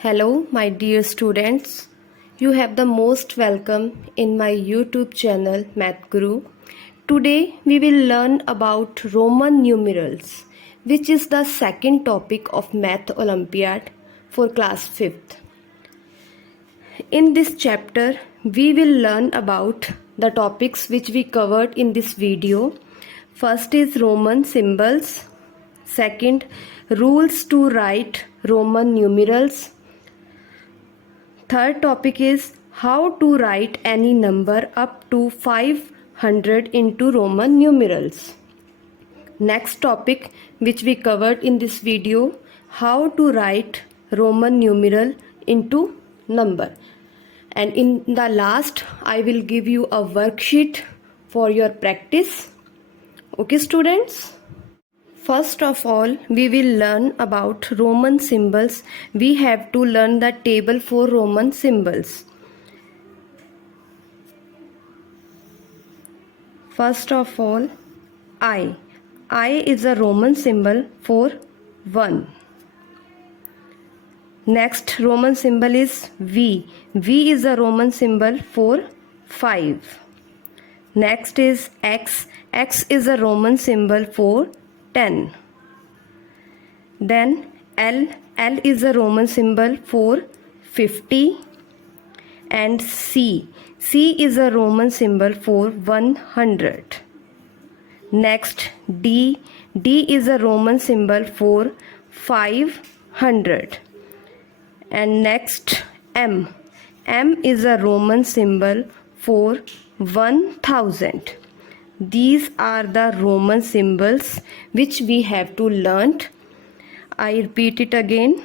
Hello, my dear students. You have the most welcome in my YouTube channel Math Guru. Today we will learn about Roman numerals, which is the second topic of Math Olympiad for class 5th. In this chapter, we will learn about the topics which we covered in this video. First is Roman symbols. Second, rules to write Roman numerals. Third topic is how to write any number up to 500 into Roman numerals. Next topic which we covered in this video, how to write Roman numeral into number. And in the last, I will give you a worksheet for your practice. Okay, students? First of all, we will learn about Roman symbols. We have to learn the table for Roman symbols. First of all, I. I is a Roman symbol for 1. Next Roman symbol is V. V is a Roman symbol for 5. Next is X. X is a Roman symbol for 10. Then L. L is a Roman symbol for 50. And C. C is a Roman symbol for 100. Next D. D is a Roman symbol for 500. And next M. M is a Roman symbol for 1000. These are the Roman symbols which we have to learn. I repeat it again.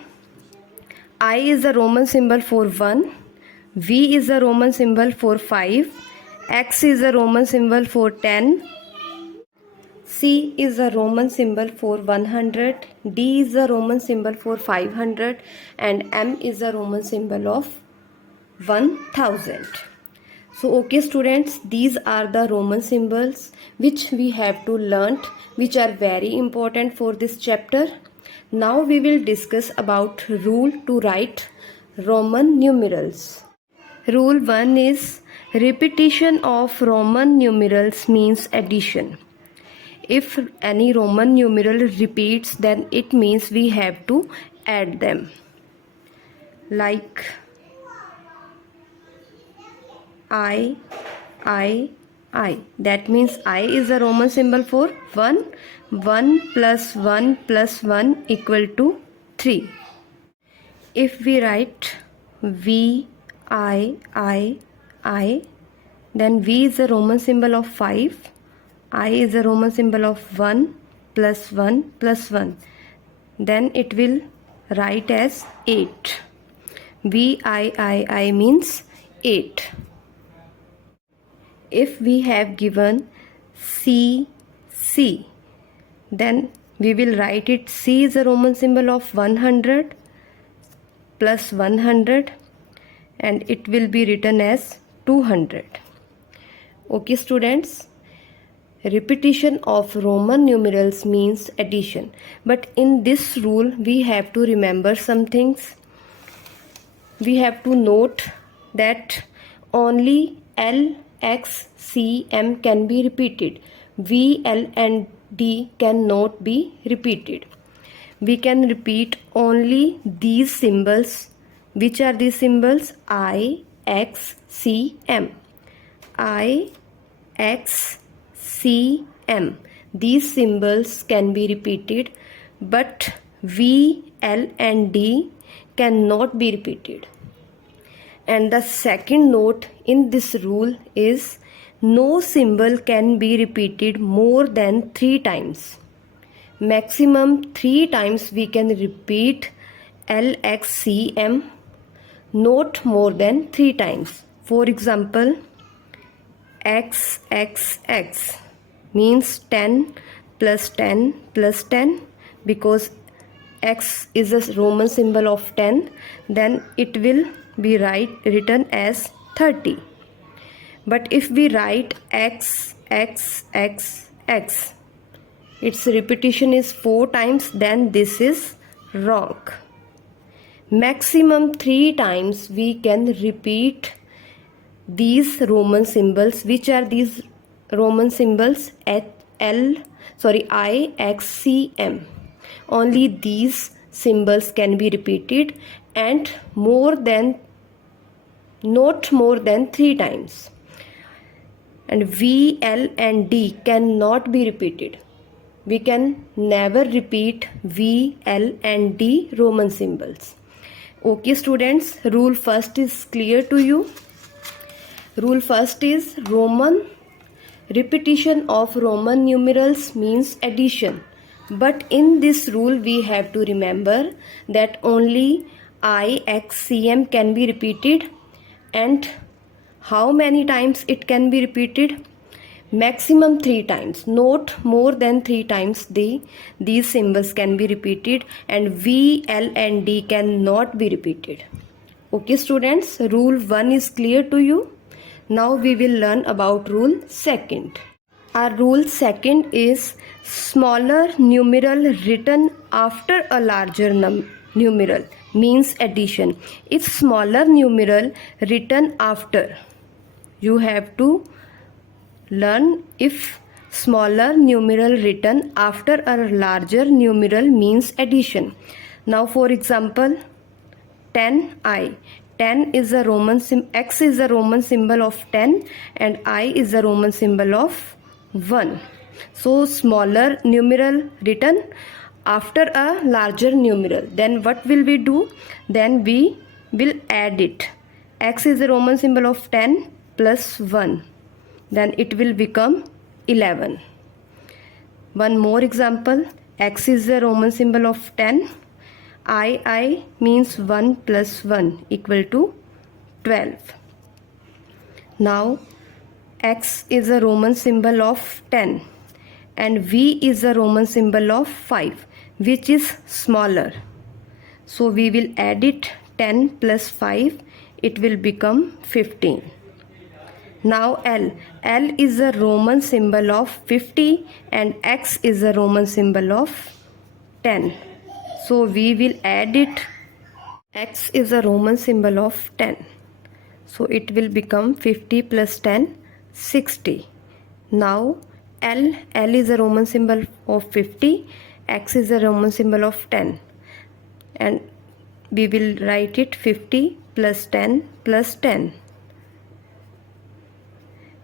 I is a Roman symbol for 1. V is a Roman symbol for 5. X is a Roman symbol for 10. C is a Roman symbol for 100. D is a Roman symbol for 500. And M is a Roman symbol of 1000. So okay students, these are the Roman symbols which we have to learn, which are very important for this chapter. Now we will discuss about rule to write Roman numerals. Rule 1 is repetition of Roman numerals means addition. If any Roman numeral repeats, then it means we have to add them. Like I. That means I is a Roman symbol for 1. 1 plus 1 plus 1 equal to 3. If we write V, I, then V is a Roman symbol of 5. I is a Roman symbol of 1 plus 1 plus 1. Then it will write as 8. V, I means 8. If we have given C, then we will write it. C is a Roman symbol of 100 plus 100 and it will be written as 200. Okay students, repetition of Roman numerals means addition. But in this rule we have to remember some things. We have to note that only L, X, C, M can be repeated. V, L and D cannot be repeated. We can repeat only these symbols. Which are these symbols? I, X, C, M. I, X, C, M. These symbols can be repeated, but V, L and D cannot be repeated. And the second note in this rule is no symbol can be repeated more than 3 times. Maximum 3 times we can repeat L, X, C, M, not more than 3 times. For example, X means 10 plus 10 plus 10, because X is a Roman symbol of 10, then it will be written as 30. But if we write X, its repetition is 4 times, then this is wrong. maximum 3 times we can repeat these Roman symbols. Which are these Roman symbols? I, X, C, M. Only these symbols can be repeated, and not more than 3 times. And V, L and D cannot be repeated. We can never repeat V, L and D Roman symbols. Okay students, rule first is clear to you. Rule first is repetition of Roman numerals means addition. But in this rule we have to remember that only I, X, C, M can be repeated. And how many times it can be repeated? Maximum 3 times, not more than 3 times these symbols can be repeated, and V, L and D cannot be repeated. Okay students, rule 1 is clear to you. Now we will learn about rule 2. Our rule 2 is smaller numeral written after a larger numeral means addition. If smaller numeral written after, you have to learn if smaller numeral written after a larger numeral means addition. Now for example, 10i. 10 is a Roman X is a Roman symbol of 10 and I is a Roman symbol of 1. So smaller numeral written after a larger numeral. Then what will we do? Then we will add it. X is a Roman symbol of 10 plus 1. Then it will become 11. One more example. X is a Roman symbol of 10. I means 1 plus 1 equal to 12. Now X is a Roman symbol of 10 and V is a Roman symbol of 5, which is smaller. So we will add it. 10 plus 5, it will become 15. Now L is a Roman symbol of 50 and X is a Roman symbol of 10. So we will add it. X is a Roman symbol of 10. So it will become 50 plus 10, 60. Now L is a Roman symbol of 50. X is a Roman symbol of 10. And we will write it 50 plus 10 plus 10.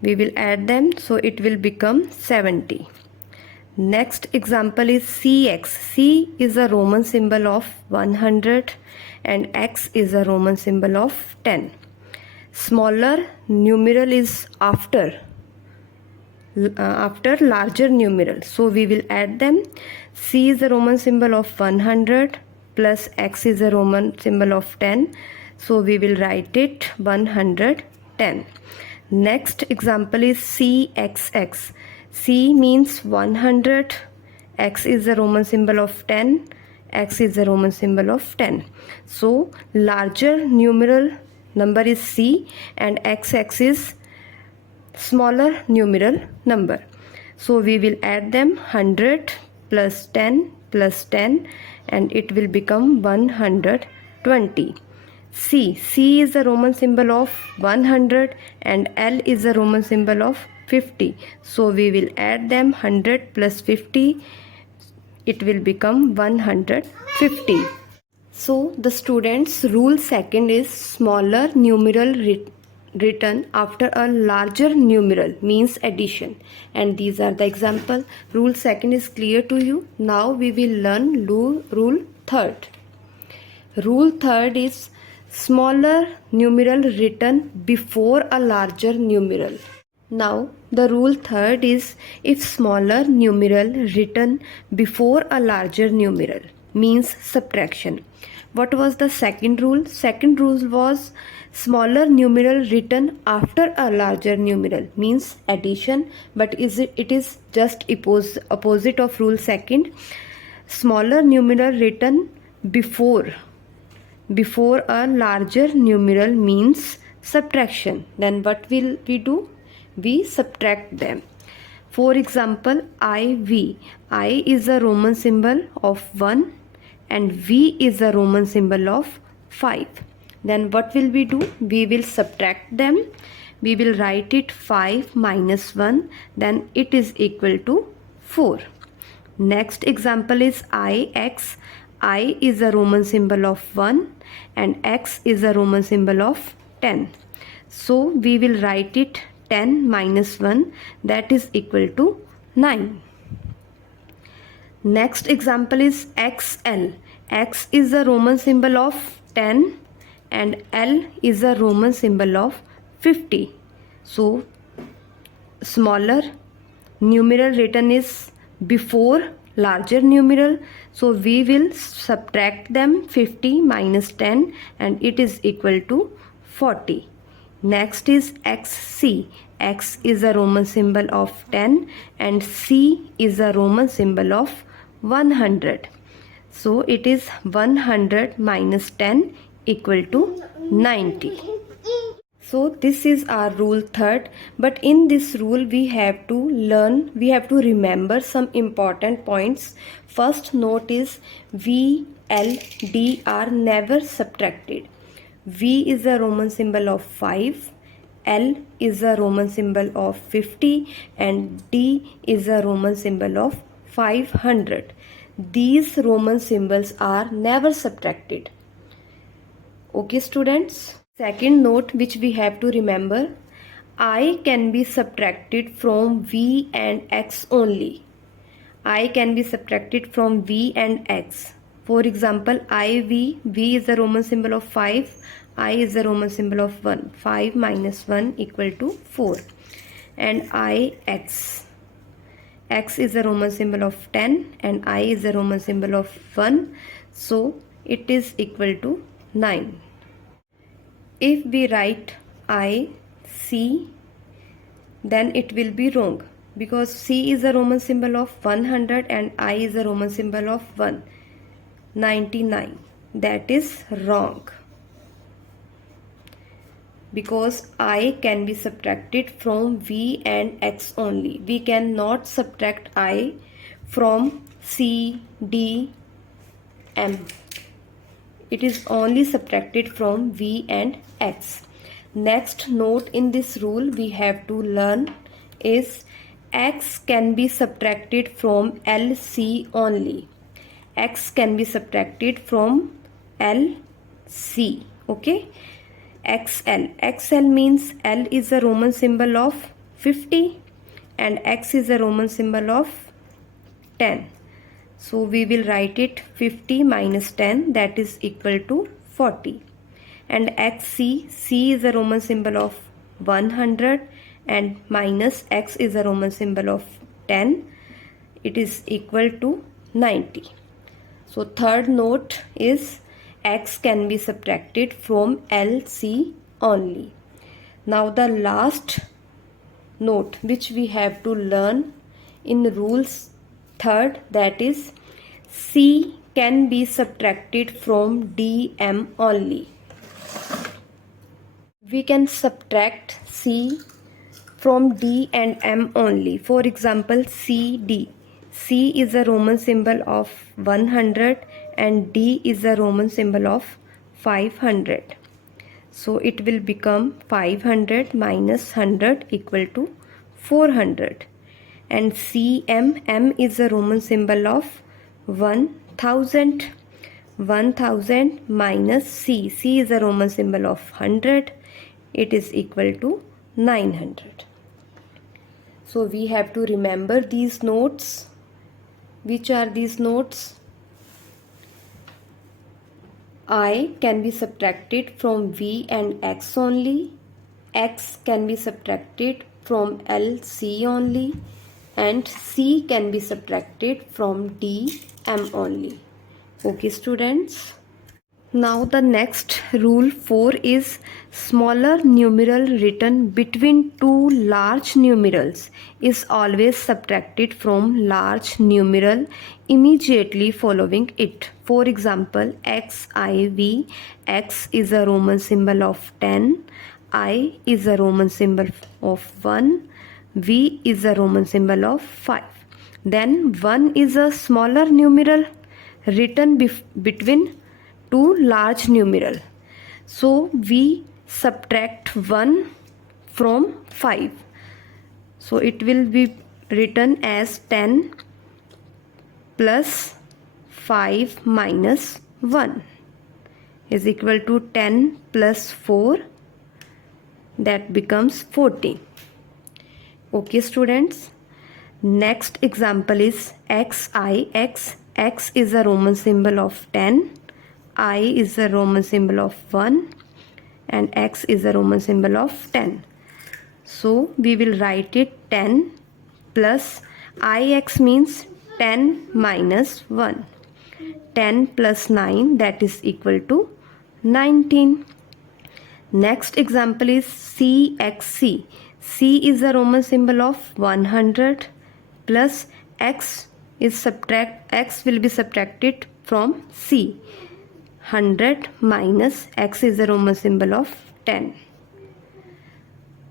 We will add them, so it will become 70. Next example is CX. C is a Roman symbol of 100 and X is a Roman symbol of 10. Smaller numeral is after larger numeral. So we will add them. C is a Roman symbol of 100 plus X is a Roman symbol of 10. So we will write it 110. Next example is CXX. C means 100, X is a Roman symbol of 10, X is a Roman symbol of 10. So larger numeral number is C and XX is smaller numeral number. So we will add them. 100 plus 10 plus 10 and it will become 120. C is a Roman symbol of 100 and L is a Roman symbol of 50. So we will add them. 100 plus 50, it will become 150. So the students' rule 2 is smaller numeral written after a larger numeral means addition, and these are the example. Rule 2 is clear to you. Now we will learn rule 3. Rule 3 is smaller numeral written before a larger numeral. Now the rule 3 is if smaller numeral written before a larger numeral means subtraction. What was the second rule? Second rule was smaller numeral written after a larger numeral means addition, but it is just opposite of rule 2. Smaller numeral written before a larger numeral means subtraction. Then what will we do? We subtract them. For example, IV. I is a Roman symbol of 1 and V is a Roman symbol of 5. Then what will we do? We will subtract them. We will write it 5 minus 1, then it is equal to 4. Next example is ix. I is a Roman symbol of 1 and x is a Roman symbol of 10. So we will write it 10 minus 1, that is equal to 9. Next example is xl. X is a Roman symbol of 10 and L is a Roman symbol of 50. So smaller numeral written is before larger numeral. So we will subtract them, 50 minus 10, and it is equal to 40. Next is xc. X is a Roman symbol of 10 and C is a Roman symbol of 100. So it is 100 minus 10 equal to 90. So this is our rule 3rd, but in this rule we have to remember some important points. First note is V, L, D are never subtracted. V is a Roman symbol of 5, L is a Roman symbol of 50 and D is a Roman symbol of 500. These Roman symbols are never subtracted. Okay students? Second note which we have to remember, I can be subtracted from V and X only. I can be subtracted from V and X. For example, IV, V is the Roman symbol of 5, I is the Roman symbol of 1. 5 minus 1 equal to 4. And IX. X is the Roman symbol of 10 and I is the Roman symbol of 1. So it is equal to 9. If we write I, C, then it will be wrong because C is a Roman symbol of 100 and I is a Roman symbol of 1. 99. That is wrong because I can be subtracted from V and X only. We cannot subtract I from C, D, M. It is only subtracted from V and X. Next note in this rule we have to learn is X can be subtracted from LC only. X can be subtracted from LC. Okay. XL. XL means L is a Roman symbol of 50 and X is a Roman symbol of 10. So we will write it 50 minus 10, that is equal to 40. And XC, C is a Roman symbol of 100 and minus X is a Roman symbol of 10. It is equal to 90. So third note is X can be subtracted from LC only. Now the last note which we have to learn in rules 3rd, that is C can be subtracted from DM only. We can subtract C from D and M only. For example, CD. C is a Roman symbol of 100 and D is a Roman symbol of 500. So it will become 500 minus 100 equal to 400. And CM, M is a Roman symbol of 1000. 1000 minus C. C is a Roman symbol of 100. It is equal to 900. So we have to remember these notes. Which are these notes? I can be subtracted from V and X only. X can be subtracted from LC only. And C can be subtracted from D, M only. Okay students. Now the next rule 4 is smaller numeral written between two large numerals is always subtracted from large numeral immediately following it. For example, XIV, X is a Roman symbol of 10, I is a Roman symbol of 1, V is a Roman symbol of 5. Then 1 is a smaller numeral written between two large numeral. So we subtract 1 from 5. So it will be written as 10 plus 5 minus 1 is equal to 10 plus 4, that becomes 40. Okay students, next example is xi. X is a Roman symbol of 10, I is a Roman symbol of 1, and x is a Roman symbol of 10. So we will write it 10 plus ix means 10 minus 1. 10 plus 9, that is equal to 19. Next example is CXC. C is a Roman symbol of 100 plus x will be subtracted from C. 100 minus x is a Roman symbol of 10.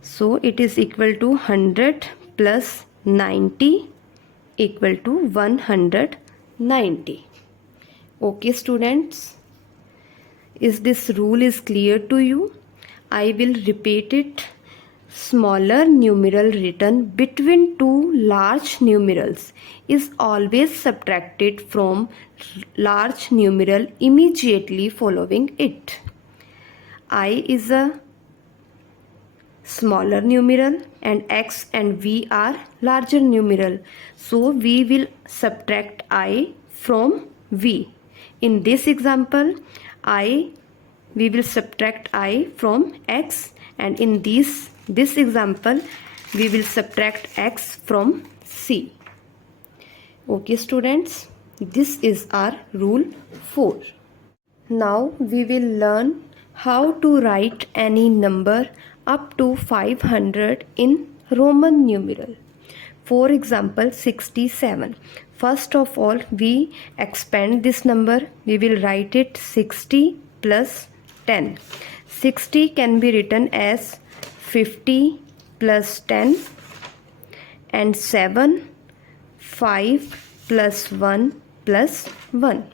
So it is equal to 100 plus 90 equal to 190. Okay students, is this rule is clear to you? I will repeat it. Smaller numeral written between two large numerals is always subtracted from large numeral immediately following it. I is a smaller numeral and x and v are larger numeral. So we will subtract I from v. In this example, we will subtract I from x, and in this example we will subtract x from C. Okay students, this is our rule 4. Now we will learn how to write any number up to 500 in Roman numeral. For example, 67. First of all, we expand this number. We will write it 60 plus 10. 60 can be written as 50 plus 10, and 7, 5 plus 1 plus 1.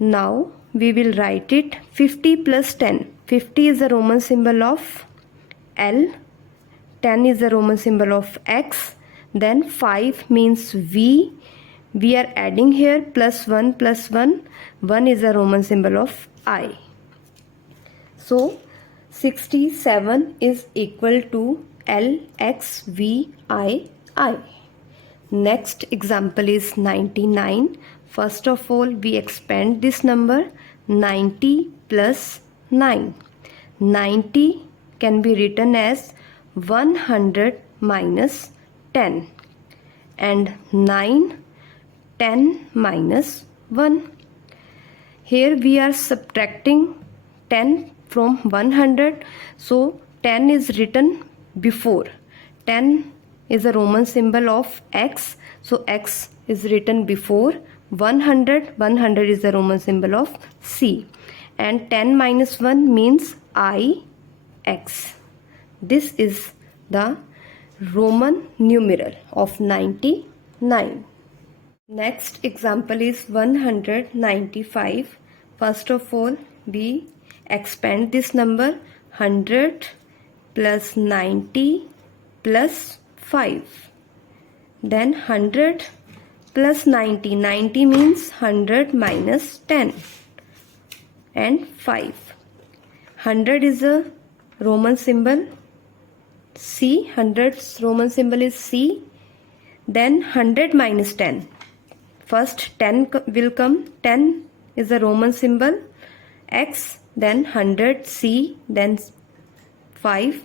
Now we will write it 50 plus 10. 50 is a Roman symbol of L, 10 is a Roman symbol of X, then 5 means V. We are adding here plus 1 plus 1. 1 is a Roman symbol of I. So 67 is equal to LXVII. Next example is 99. First of all, we expand this number. 90 plus 9. 90 can be written as 100 minus 10, and 9, 10 minus 1. Here we are subtracting 10 from 100, so 10 is written before. 10 is a Roman symbol of X, so X is written before 100. 100 is the Roman symbol of C, and 10 minus 1 means IX. This is the Roman numeral of 99. Next example is 195. First of all, we expand this number. 100 plus 90 plus 5. Then 100 plus 90. 90 means 100 minus 10 and 5. 100 is a Roman symbol C. 100's Roman symbol is C. Then 100 minus 10. First 10 will come. 10 is a Roman symbol X. Then 100 C. Then 5,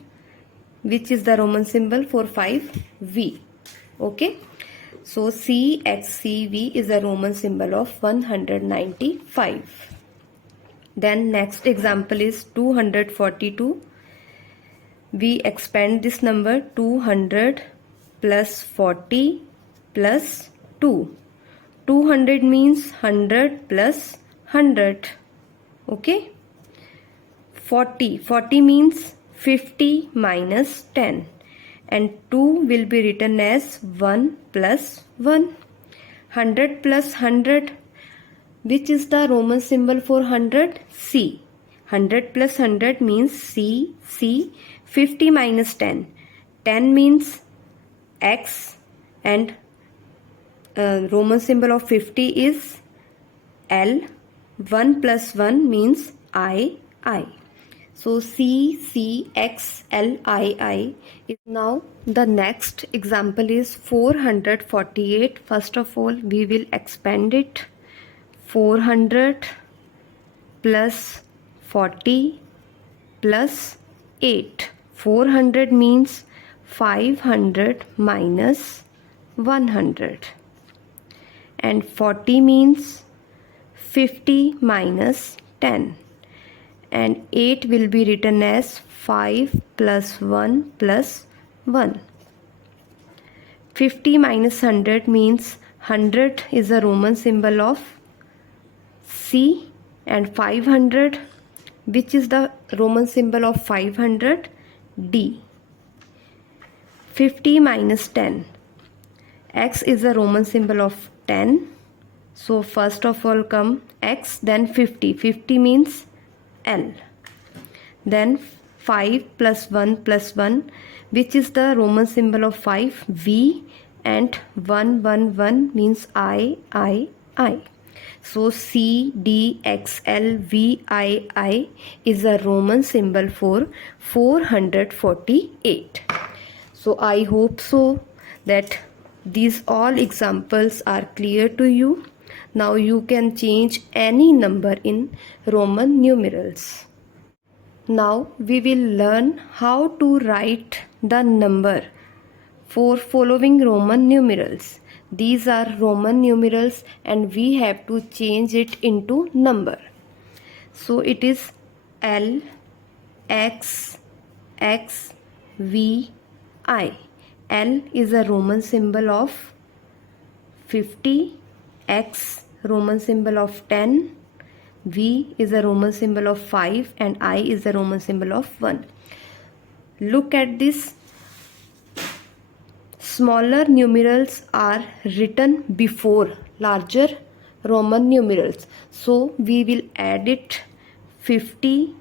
which is the Roman symbol for 5 V. Okay. So CXCV is a Roman symbol of 195. Then next example is 242. We expand this number. 200 plus 40 plus 2. 200 means 100 plus 100. Okay. 40 means 50 minus 10, and 2 will be written as 1 plus 1. 100 plus 100 Which is the Roman symbol for 100? C. 100 plus 100 means C. 50 minus 10. 10 means X, and Roman symbol of 50 is L. 1 plus 1 means I. So C, X, L, I. Now the next example is 448. First of all, we will expand it. 400 plus 40 plus 8. 400 means 500 minus 100. And 40 means 50 minus 10. And 8 will be written as 5 plus 1 plus 1. 50 minus 100 means 100 is a Roman symbol of C, and 500, which is the Roman symbol of 500? D. 50 minus 10. X is a Roman symbol of 10. So first of all come X, then 50. 50 means L. Then 5 plus 1, which is the Roman symbol of 5? V, and 1 means I. So C, D, X, L, V, I is a Roman symbol for 448. So I hope so that these all examples are clear to you. Now you can change any number in Roman numerals. Now we will learn how to write the number for following Roman numerals. These are Roman numerals and we have to change it into number. So it is L, X, V, I. L is a Roman symbol of 50, X Roman symbol of 10, V is a Roman symbol of 5, and I is a Roman symbol of 1. Look at this. Smaller numerals are written before larger Roman numerals. So we will add it 50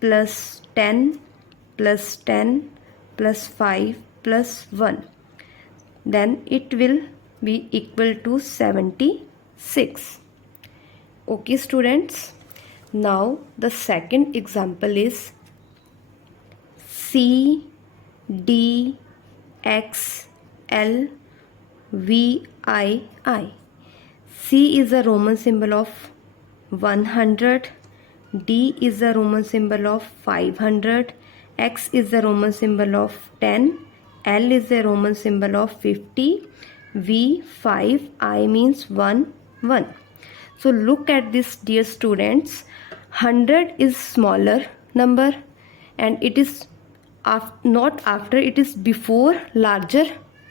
plus 10 plus 10 plus 5 plus 1. Then it will be equal to 76. Okay students. Now the second example is C, D, X, L, V, I. C is a Roman symbol of 100, D is a Roman symbol of 500, X is a Roman symbol of 10, L is a Roman symbol of 50, V, 5, I means 1. So look at this, dear students. 100 is smaller number and it is not after, it is before larger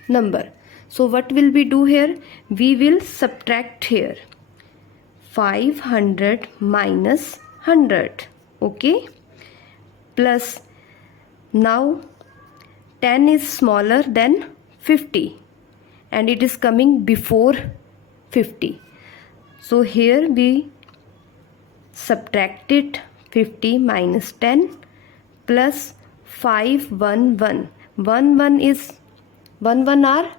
number. So what will we do here? We will subtract here 500 minus 100. Okay, plus now 10 is smaller than 50 and it is coming before 50. So here we subtracted 50 minus 10 plus 5 1 is 1 are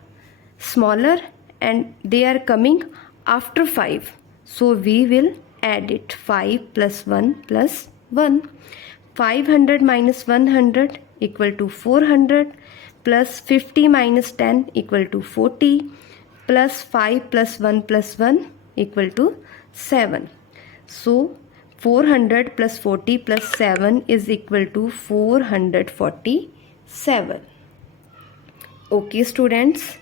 smaller and they are coming after 5. So we will add it 5 plus 1 plus 1. 500 minus 100 equal to 400 plus 50 minus 10 equal to 40 plus 5 plus 1 equal to 7. So 400 plus 40 plus 7 is equal to 447. Okay students,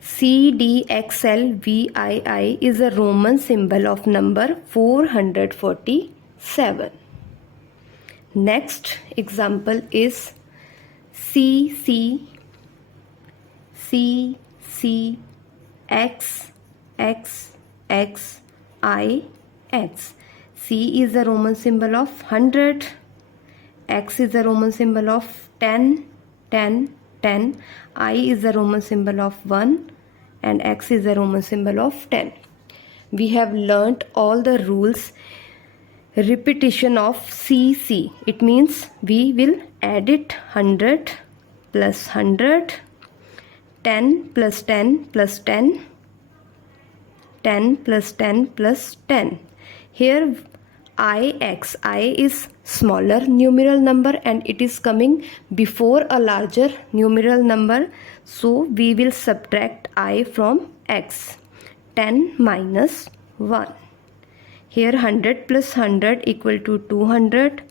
C, D, X, L, V, I is a Roman symbol of number 447. Next example is C, X, I, X. C is a Roman symbol of 100, X is a Roman symbol of 10, I is a Roman symbol of 1 and X is a Roman symbol of 10. we have learnt all the rules. Repetition of CC, it means we will add it 100 plus 100, 10 plus 10 plus 10, 10 plus 10 plus 10. Here I is smaller numeral number and it is coming before a larger numeral number, so we will subtract I from x. 10 minus 1. Here 100 plus 100 equal to 200,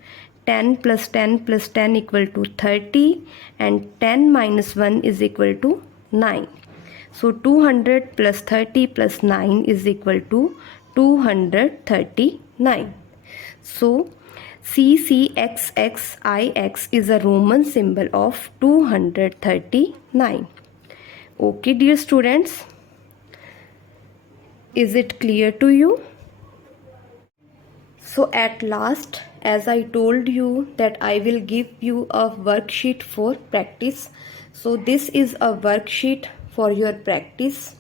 10 plus 10 plus 10 equal to 30, and 10 minus 1 is equal to 9. So 200 plus 30 plus 9 is equal to 239. So CCXXIX is a Roman symbol of 239. Okay, dear students, is it clear to you? So at last, as I told you that I will give you a worksheet for practice. So this is a worksheet for your practice.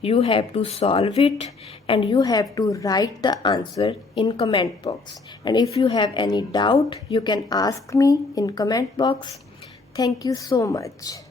You have to solve it and you have to write the answer in comment box. And if you have any doubt, you can ask me in comment box. Thank you so much.